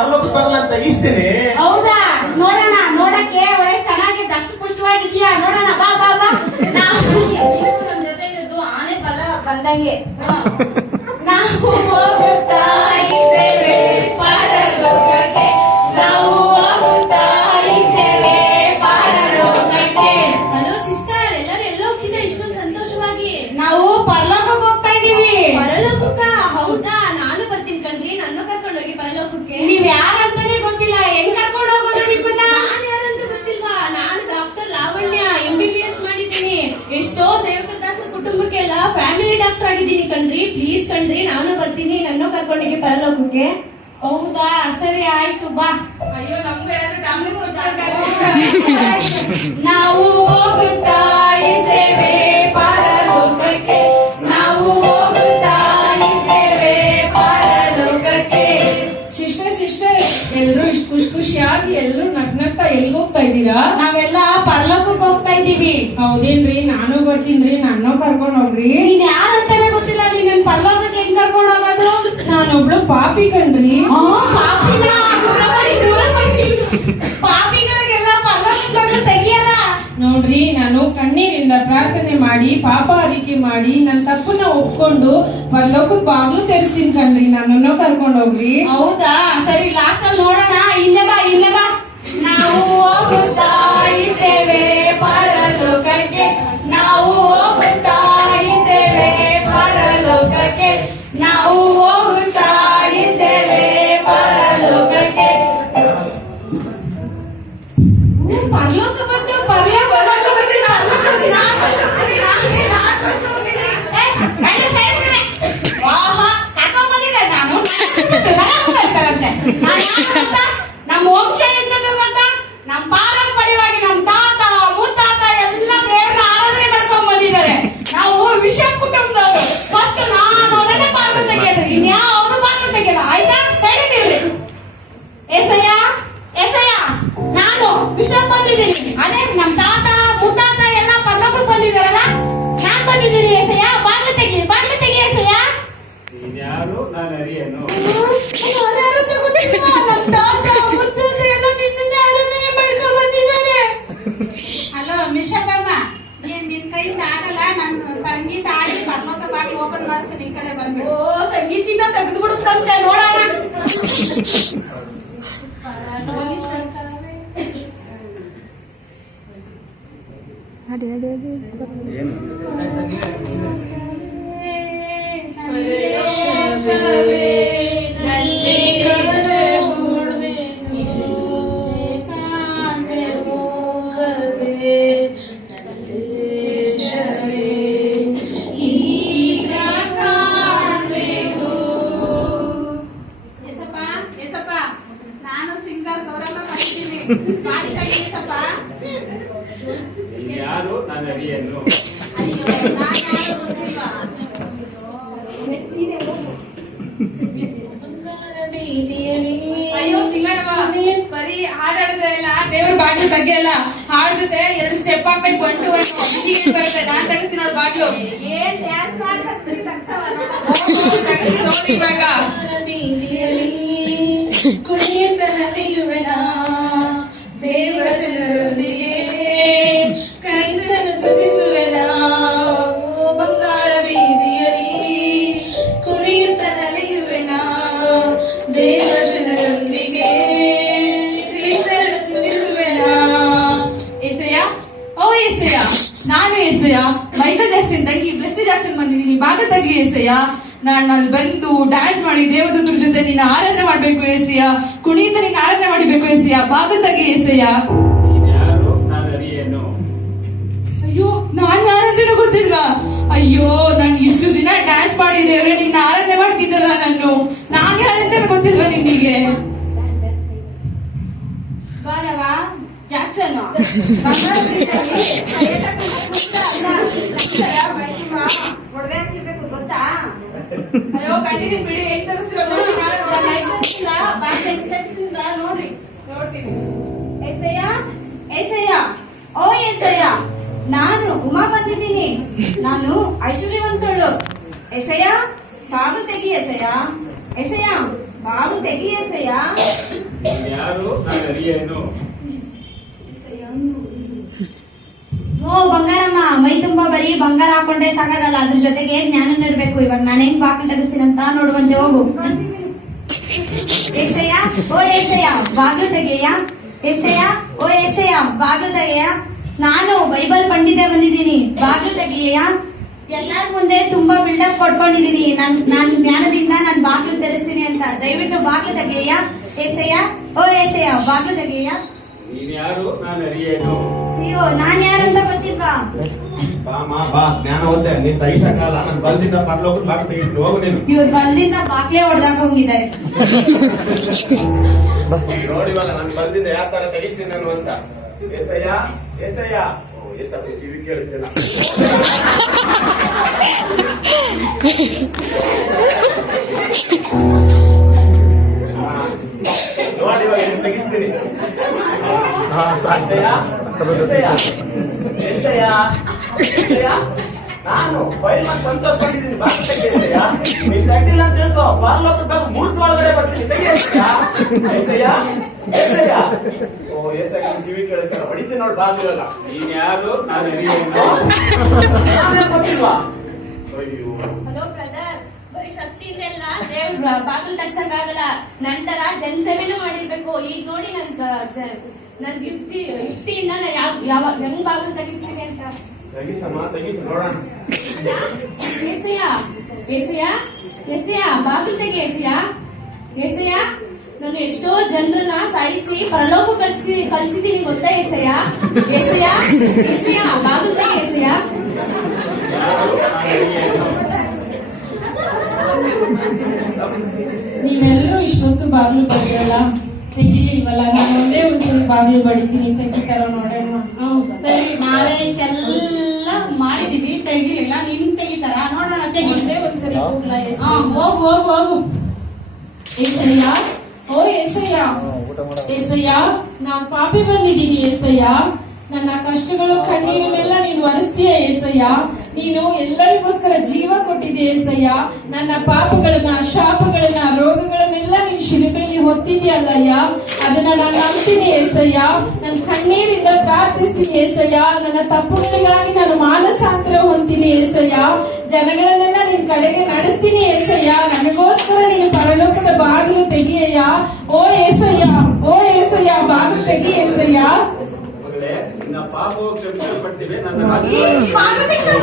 ಪರಲೋಕ ಬರಲ್ಲ ಅಂತ ಇಸ್ತೀನಿ. ಹೌದಾ? ನೋಡೋಣ. ನೋಡಕ್ಕೆ ಒಳ್ಳೆ ಚೆನ್ನಾಗಿ ದಷ್ಟು ಪುಷ್ಟವಾಗಿದೆಯಾ? ನೋಡೋಣ. ಬಾ ಬಾ ಬಾ. ನಾವು ನಮ್ ಜೊತೆ ಇರೋದು ಆನೆ ಬಲ ಬಂದಂಗೆ. ನಾವು ಹೋಗುತ್ತಾ ಇದ್ದೇವೆ ಪರಲೋಕಕ್ಕೆ. ನಾವು ಹೋಗುತ್ತಾ ಇದ್ದೇವೆ ಪರಲೋಕಕ್ಕೆ. ಹಲೋ ಸಿಸ್ಟರ್, ಎಲ್ಲರೂ ಎಲ್ಲ ಹೋಗ್ತಿದ್ರೆ ಇಷ್ಟೊಂದು ಸಂತೋಷವಾಗಿ? ನಾವು ಪರಲೋಕಕ್ಕೆ ಹೋಗ್ತಾ ಇದೀವಿ. ಪರಲೋಕಕ್ಕ? ಹೌದಾ? ನಾನು ಬರ್ತೀನಿ ಕಣ್ರಿ, ನನ್ನ ಕರ್ಕೊಂಡೋಗಿ ಪರಲೋಕಕ್ಕೆ. ನೀವ್ ಯಾರಂತಾನೆ ಗೊತ್ತಿಲ್ಲ, ಹೆಂಗ್ ಕರ್ಕೊಂಡು ಹೋಗೋದು ನಿಮ್ಮನ್ನ? ನಾನ್ ಯಾರಂತ ಗೊತ್ತಿಲ್ವಾ? ನಾನು ಡಾಕ್ಟರ್ ಲಾವಣ್ಯ, MBBS ಮಾಡಿದ್ದೀನಿ. ಎಷ್ಟೋ ಸೇವಕರ ದಾಸರ ಕುಟುಂಬಕ್ಕೆಲ್ಲ ಫ್ಯಾಮಿಲಿ ಡಾಕ್ಟರ್ ಆಗಿದ್ದೀನಿ ಕಣ್ರಿ. ಪ್ಲೀಸ್ ಕಣ್ರಿ, ನಾನು ಬರ್ತೀನಿ, ನನ್ನ ಕರ್ಕೊಂಡೋಗಿ ಪರಲೋಕಕ್ಕೆ. ಹೌದಾ? ಸರಿ ಆಯ್ತು, ಬಾ. ಅಯ್ಯೋ, ನಮ್ಗೂ ಯಾರು ಟ್ಯಾಬ್ಲೆಟ್ಸ್ ನಾವು ಹೋಗುತ್ತಾ ಇದ್ದೇವೆ ಪರಲೋಕಕ್ಕೆ. ನಾವು ಹೋಗುತ್ತಾ ಇದ್ದೇವೆ ಪರಲೋಕಕ್ಕೆ. ಸಿಸ್ಟರ್ ಎಲ್ರು ಇಷ್ಟು ಖುಷಿಯಾಗಿ ಎಲ್ರು ನಗ್ನಗ್ತಾ ಎಲ್ಲಿಗೆ ಹೋಗ್ತಾ ಇದ್ದೀರಾ? ನಾವೆಲ್ಲ ಪರಲೋಕಕ್ಕೆ ಹೋಗ್ತಾ ಇದ್ದೀವಿ. ಹೌದೇನ್ರಿ? ನಾನು ಬರ್ತೀನ್ರಿ, ನನ್ನ ಕರ್ಕೊಂಡ್ ಹೋಗ್ರಿ. ನೀನ್ ಯಾರಂತಾನೆ ಗೊತ್ತಿಲ್ಲ, ನೀನ್ ಪರಲೋಕಕ್ಕೆ ಹೆಂಗ್ ಕರ್ಕೊಂಡು ಹೋಗೋದು? ನಾನೊಬ್ಳು ಪಾಪಿ ಕಣ್ರಿ. ಪಾಪಿನ? ದೂರ ಬನ್ನಿ, ದೂರ ಬನ್ನಿ. ಪಾಪಿಗಳಿಗೆಲ್ಲ ಪರಲೋಕಕ್ಕೆ ತೆಗಿಯಲ್ಲ. ನೋಡ್ರಿ, ನಾನು ಕಣ್ಣೀರಿಂದ ಪ್ರಾರ್ಥನೆ ಮಾಡಿ ಪಾಪ ಅರಿಕೆ ಮಾಡಿ ನನ್ನ ತಪ್ಪನ್ನ ಒಪ್ಕೊಂಡು ಪರಲೋಕದ ಬಾಗ್ಲು ತೆರೆಸ್ತೀನಿ ಕಣ್ರಿ, ನನ್ನನ್ನು ಕರ್ಕೊಂಡ್ ಹೋಗ್ರಿ. ಹೌದಾ? ಸರಿ, ಲಾಸ್ಟ್ ಅಲ್ಲಿ ನೋಡೋಣ. ಇಲ್ಲೇ ಬಾ, ಇಲ್ಲೇ ಬಾ. ನಾವು ಹೋಗುತ್ತಾ ಇದ್ದೇವೆ ಪರಲೋಕಕ್ಕೆ. ನಾವು ಹೋಗುತ್ತಾ ಇದ್ದೇವೆ ಪರಲೋಕಕ್ಕೆ. ನಾವು ಹೋಗುತ್ತಾ ಇದ್ದೇವೆ ಪರಲೋಕಕ್ಕೆ. ಪರಲೋಕ ಬಂತು, ಪರಲೋಕ ಬಂತು. ನಮ್ಮ ವಂಶ ಎಂತದ್ದು ಗೊತ್ತಾ? ನಮ್ಮ ಪಾರಂಪರ್ಯವಾಗಿ ನಮ್ಮ ತಾತ ಮುತ್ತಾತ ಎಲ್ಲ ದೇವರ ಆರಾಧನೆ ಮಾಡ್ಕೊಂಡ್ ಬಂದಿದ್ದಾರೆ. ನಾವು ವಿಷಯ ಕುಟುಂಬದವರು. ಫಸ್ಟ್ ನಾನು ಅದನ್ನೇ ಪಾತ್ರ ತೆಗೆಯೋದು, ಇನ್ಯಾವುದು ಪಾತ್ರ ತೆಗೆಯಲ್ಲ. ಆಯ್ತಾ? ಸೈಡಲ್ಲಿ ಏಸಯ್ಯ, ಏಸಯ್ಯ, ನಾನು ವಿಷಯ ಬಂದಿದ್ದೀನಿ. ಅದೇ ನಮ್ಮ ತಾತ ಮುತ್ತಾತ ಎಲ್ಲ ಪರಲೋಕಕ್ಕೆ ಬಂದಿದ್ದಾರಲ್ಲ, ನಾನ್ ಬಂದಿದ್ದೀನಿ. ಏಸಯ್ಯ, ಬಾಗ್ಲು ತೆಗಿ, ಬಾಗ್ಲು ತೆಗಿ ಏಸಯ್ಯ. ನೀನ್ಯಾರು? ನಾನು ಅರಿಯೇನು. ಹಲೋ ಮಿಶಕಮ್ಮ, ನಿನ್ ಕೈಯಿಂದ ಆಗಲ್ಲ. ನಾನು ಸಂಗೀತ ಆಡಿ ಪರಲೋಕ ಬಾಗಿಲು ಓಪನ್ ಮಾಡಿಸ್ತೀನಿ. ಈ ಕಡೆ ಬಂದ್ಬಿಡು. ಓ, ಸಂಗೀತಿಂದ ತೆಗೆದು ಬಿಡುತ್ತಂತೆ, ನೋಡೋಣ. ನಾನು ಸಿಂಗರ್ ಗೌರಮ್ಮ ಕಲಿತೀನಿ. ಮಾಡಿ ಕಲಿಸಪ್ಪ. ನೀನ್ಯಾರು? ನಾನು ಅರಿಯೇನು. ಅಯ್ಯೋ, ನಾನು ಯಾರು ಗೊತ್ತಿಲ್ಲ. ಅಯ್ಯೋ ಸಿಂಗರಮ್ಮ, ಬರೀ ಹಾಡಾಡಿದ್ರೆ ಇಲ್ಲ, ದೇವ್ರ ಬಾಗ್ಲು ತೆಗಿಯಲ್ಲ. ಹಾಡ್ ಜೊತೆ 2 ಸ್ಟೆಪ್ ಹಾಕ್ಬೇಕು. 1 2 1 ಬರುತ್ತೆ. ನಾನ್ ತೆಗಿಸ್ತೀನಿ ನೋಡು ಬಾಗ್ಲು. ಏನ್ ಡ್ಯಾನ್ಸ್ ಮಾಡ್ತೀನಿ ನೋಡಿ ಇವಾಗ. ಕುಣಿಯುತ್ತ ನಲಿಯುವೆನಾ ದೇವ ಜನರೊಂದಿಗೆ, ಕಣ್ಣನ್ನು ತುದಿಸುವೆನಾ ಬಂಗಾರ ಬೀದಿಯಲ್ಲಿ. ಕುಣಿಯುತ್ತ ನಲಿಯುವೆನಾ ದೇವ ಜನರೊಂದಿಗೆ, ಕ್ರಿಸ್ತನ ಸ್ತುತಿಸುವೆನಾ. ಏಸಯ್ಯ, ಓ ಏಸಯ್ಯ, ನಾನು ಏಸಯ್ಯ, ಮೈಕಲ್ ಜಾಕ್ಸನ್ ತಂಗಿ ಬ್ಲೆಸ್ಸಿ ಜಾಕ್ಸನ್ ಬಂದಿದ್ದೀನಿ. ಭಾಗ ತೆಗಿ ಏಸಯ್ಯ. ನಾನು ಅಲ್ಲಿ ಬಂದು ಡ್ಯಾನ್ಸ್ ಮಾಡಿ ದೇವದೂತರ ಜೊತೆ ನೀನು ಆರಾಧನೆ ಮಾಡ್ಬೇಕು ಏಸಯ್ಯ. ಕುಣಿಯಿಂದ ನೀನು ಆರಾಧನೆ ಮಾಡಬೇಕು ಏಸಯ್ಯ. ಭಾಗ ತೆಗಿ ಏಸಯ್ಯ. ನೀನ್ಯಾರು? ನಾನು ಅರಿಯೇನು. ಅಯ್ಯೋ, ನಾನ್ ಯಾರಂತನೂ ಗೊತ್ತಿಲ್ವಾ? ಅಯ್ಯೋ, ನಾನು ಇಷ್ಟು ದಿನ ಡ್ಯಾನ್ಸ್ ಮಾಡಿದ್ದೇವ್ರೆ, ನಿನ್ನ ಆರಾಧನೆ ಮಾಡ್ತಿದ್ದಲ್ಲ ನಾನು. ನಾನ್ ಯಾರಂತನೂ ಗೊತ್ತಿಲ್ವಾ ನಿನಗೆ? ಬಾರವ ಜಾಕ್ಸನ್. ಒಡವೆ ಹಾಕಿರ್ಬೇಕು ಗೊತ್ತಾ? ಅಯ್ಯೋ, ಕಂಡಿದ್ದೀನಿ ಬಿಡಿ. ಹೆಂಗ್ ತೆಗಿಸ್ತಿರೋ ನೋಡ್ರಿ, ನೋಡ್ತೀನಿ. ಏಸಯ್ಯ, ಏಸಯ್ಯ, ಓ ಏಸಯ್ಯ, ನಾನು ಉಮಾ ಬಂದಿದ್ದೀನಿ. ನಾನು ಐಶ್ವರ್ಯವಂತಳು. ಏಸಯ್ಯ, ಬಾಗಿಲು ತೆಗಿ ಏಸಯ್ಯ. ಏಸಯ್ಯ, ಬಾವು ತೆಗಿ ಏಸಯ್ಯ. ನೀನ್ಯಾರು ನಾನು ಅರಿಯೇನು. ಓ ಬಂಗಾರಮ್ಮ, ಮೈ ತುಂಬಾ ಬರೀ ಬಂಗಾರ ಹಾಕೊಂಡ್ರೆ ಸಾಕಾಗಲ್ಲ, ಅದ್ರ ಜೊತೆಗೆ ಜ್ಞಾನನೂ ಇರ್ಬೇಕು. ಇವಾಗ ನಾನು ಹೆಂಗ್ ಬಾಕಿ ತೆಗಿಸ್ತೀನಿ ಅಂತ ನೋಡುವಂತೆ ಹೋಗು. ಏಸಯ್ಯ, ಓ ಏಸಯ್ಯ ಬಾಗ್ಲು ತೆಗೆಯ. ಏಸಯ್ಯ, ಓ ಏಸಯ್ಯ ಬಾಗ್ಲು ತೆಗೆಯ. ನಾನು ಬೈಬಲ್ ಪಂಡಿತೆ ಬಂದಿದ್ದೀನಿ, ಬಾಗ್ಲು ತೆಗೆಯ. ಎಲ್ಲರ ಮುಂದೆ ತುಂಬಾ ಬಿಲ್ಡಪ್ ಕೊಟ್ಕೊಂಡಿದ್ದೀನಿ, ನಾನ್ ಜ್ಞಾನದಿಂದ ನಾನು ಬಾಗ್ಲು ತೆರೆಸ್ತೀನಿ ಅಂತ. ದಯವಿಟ್ಟು ಬಾಗ್ಲು ತೆಗೆಯ. ಏಸಯ್ಯ, ಓ ಏಸಯ್ಯ ಬಾಗ್ಲು ತೆಗೆಯ. ನೀನ್ಯಾರು ನಾನು ಅರಿಯೇನು. ಅಯ್ಯೋ, ನಾನ್ ಯಾರಂತ ಗೊತ್ತಿಲ್ವಾ? ಬಾ ಜ್ಞಾನ ಓದ್ತೆ ನೀನ್ ತೈಸಕ್ಕಲ್ಲ. ನಾನು ಬಲ್ದಿಂದ ಪರಲೋಕದ ಬಾಗಿಲು ತೆಗಿಸ್ತೀನಿ, ಹೋಗು ನೀನು. ಇವ್ರ ಬಲ್ದಿಂದ ಬಾಗ್ಲೇ ಹೊಡೆದಾಕ ಹೋಗಿದ್ದಾರೆ. ನೋಡಿ ಇವಾಗ ನಾನು ಬಲ್ದಿಂದ ಯಾವ ತರ ತೆಗಿಸ್ತೀನಿ ನಾನು ಅಂತ. ಏಸಯ್ಯ, ಏಸಯ್ಯ. ಓ ಏಸಪ್ಪ ಕಿವಿ ಕೇಳಿಸ್ತಿಲ್ಲ. ನೋಡಿ ಇವಾಗ ಏನು ತೆಗಿಸ್ತೀನಿ. ನಾನು ಬೈಲ್ ಸಂತೋಷವಾಗಿದ್ದೀನಿ. ಬಾಕಿ ತೆಗಿಯಯ್ಯ. ನೀನ್ ತಗ್ಗಿಲ್ಲ ಅಂತ ಹೇಳ್ಕೊ, ಪರಲೋಕದ ಬಾಗಿಲು ಮೂರ್ತಿ ಒಳಗಡೆ ಬರ್ತೀನಿ. ತೆಗಿಯಯ್ಯ. ಏಸಯ್ಯ, ಏಸಯ್ಯ. ಓ ಏಸಯ್ಯ ಕಿವಿ ಕೇಳಿಸ್ತಾರ, ಹೊಡಿತೀನಿ ನೋಡಿ ಬಾಗಿಲಲ್ಲ. ನೀನ್ಯಾರು ನಾನು ಅರಿಯೇನು. ನಾನೇ ಕೊಟ್ಟಿಲ್ವಾ? ಅಯ್ಯೋ ಹಲೋ ಬ್ರದರ್, ಬರೀ ಶಕ್ತಿಯಿಂದ ಎಲ್ಲ ದೇವ್ರ ಬಾಗಿಲು ತಗ್ಸಕ್ಕಾಗಲ್ಲ. ನಂತರ ಜನಸೇವೆನೂ ಮಾಡಿರ್ಬೇಕು. ಈಗ ನೋಡಿ ನನ್ ಯುಕ್ತಿಯಿಂದ ನಾ ಯಾವ ಹೆಂಗ್ ಬಾಗಿಲು ತೆಗಿಸ್ತೀನಿ ಅಂತ. ತೆಗಿಸಮ್ಮ, ತೆಗಿಸು ನೋಡೋಣ. ಏಸಯ್ಯ, ಏಸಯ್ಯ, ಏಸಯ್ಯ ಬಾಗಿಲು ತೆಗಿ. ಏಸಯ್ಯ, ಏಸಯ್ಯ, ನಾನು ಎಷ್ಟೋ ಜನರನ್ನ ಸಾಯಿಸಿ ಪರಲೋಕ ಕಲ್ಸಿದ್ದೀನಿ ಗೊತ್ತಾ ಏಸಯ್ಯ. ಏಸಯ್ಯ, ಏಸಯ್ಯ ಬಾಗಿಲು ತೆಗಿ. ಏಸಯ್ಯ, ನೀವೆಲ್ಲರೂ ಇಷ್ಟೊತ್ತು ಬಾಗಿಲು ಬಡಿಯಲ್ಲ, ತೆಗಿಲಿಲ್ವಲ್ಲ? ನಾನು ಒಂದೇ ಒಂದ್ಸರಿ ಬಾಗಿಲು ಬಡಿತೀನಿ, ತೆಗಿತಾರ ನೋಡೋಣ. ಸರಿ, ನಾವೇ ಇಷ್ಟೆಲ್ಲ ಮಾಡಿದೀವಿ, ತೆಗಿಲಿಲ್ಲ, ನಿನ್ ತೆಗಿತಾರ ನೋಡೋಣ. ತೆಗಿ. ಒಂದೇ ಒಂದ್ಸರಿ ಕೂಗ್ಲಾ? ಹೋಗು ಹೋಗು ಹೋಗು. ಏಸಯ್ಯ, ಓ ಏಸಯ್ಯ, ಏಸಯ್ಯ ನಾನ್ ಪಾಪಿ ಬಂದಿದ್ದೀನಿ. ಏಸಯ್ಯ, ನನ್ನ ಕಷ್ಟಗಳು ಕಣ್ಣೀರನ್ನೆಲ್ಲ ನೀನು ಒರೆಸ್ತೀಯ. ಏಸಯ್ಯ, ನೀನು ಎಲ್ಲರಿಗೋಸ್ಕರ ಜೀವ ಕೊಟ್ಟಿದೆ. ಏಸಯ್ಯ, ನನ್ನ ಪಾಪಗಳನ್ನ, ಶಾಪಗಳನ್ನ, ರೋಗಗಳನ್ನೆಲ್ಲ ನೀನು ಶಿಲುಬೆಯಲ್ಲಿ ಹೊತ್ತಿದ್ಯಲ್ಲಯ್ಯ, ಅದನ್ನ ನಾನು ನಂಬ್ತೀನಿ. ಏಸಯ್ಯ, ನನ್ನ ಕಣ್ಣೀರಿಂದ ಪ್ರಾರ್ಥಿಸ್ತೀನಿ. ಏಸಯ್ಯ, ನನ್ನ ತಪ್ಪುಗಳಿಗಾಗಿ ನಾನು ಮಾನಸಾಂತರ ಹೊಂತೀನಿ. ಏಸಯ್ಯ, ಜನಗಳನ್ನೆಲ್ಲ ನಿನ್ ಕಡೆಗೆ ನಡೆಸ್ತೀನಿ. ಏಸಯ್ಯ, ನನಗೋಸ್ಕರ ನೀನು ಪರಲೋಕದ ಬಾಗಿಲು ತೆಗಿಯಯ್ಯ. ಓ ಏಸಯ್ಯ, ಓ ಏಸಯ್ಯ ಬಾಗಿಲು ತೆಗಿ. ಏಸಯ್ಯ, ಮಗಳೇ, ನಿನ್ನ ಪಾಪವು ಕ್ಷಮಿಸಲ್ಪಟ್ಟಿವೆ. ನನ್ನ ಈ ಬಾಗಿಲು ತೆಗ್ದು